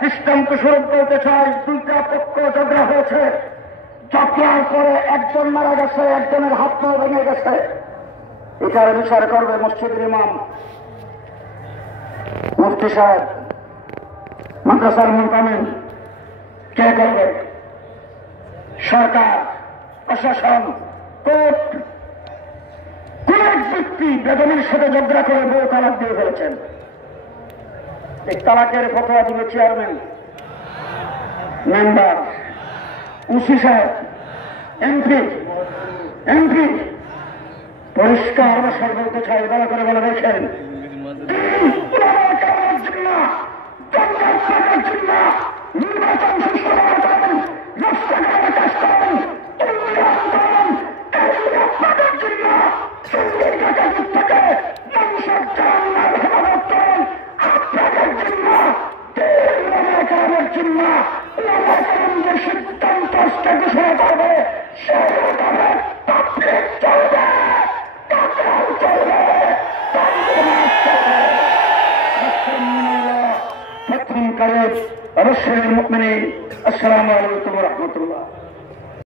দৃষ্টান্ত স্বরূপ বলতে চাই, দুইটা পক্ষ ঝগড়া হয়েছে, ঝগড়ার পরে একজন মারা গেছে, একজনের হাত পা ভেঙে গেছে। এটার বিচার করবে মসজিদের ইমাম, মুফতি সাহেব, মাদ্রাসার মুকামিল, কে করবে? সরকার, প্রশাসন, কোর্ট। কোন এক ব্যক্তি বেদনের সাথে ঝগড়া করে বউ তালাক দিয়ে ফেলেছেন, এই তালাকের ফতোয়া দিবে চেয়ারম্যান, মেম্বার, ওসি সাহেব, এমপি। পরিষ্কার অবসর বলতে চাই, দয়া করে বলে রেখেন, নির্বাচন সুষ্ঠুভাবে করুন, রাষ্ট্রঘাটে কাজ করুন, উন্নয়ন করুন, আপনাদের জন্য চুল্লির কাছে থেকে মানুষের জান্নাত হেফাজত করুন, আপনাদের জন্য জন্য যে সিদ্ধান্ত ঘোষণা করবে সেভাবে পাবলিক চলবে, চলবে, অবশ্যই মুমিনিন। আসসালামু আলাইকুম ওয়া রাহমাতুল্লাহ।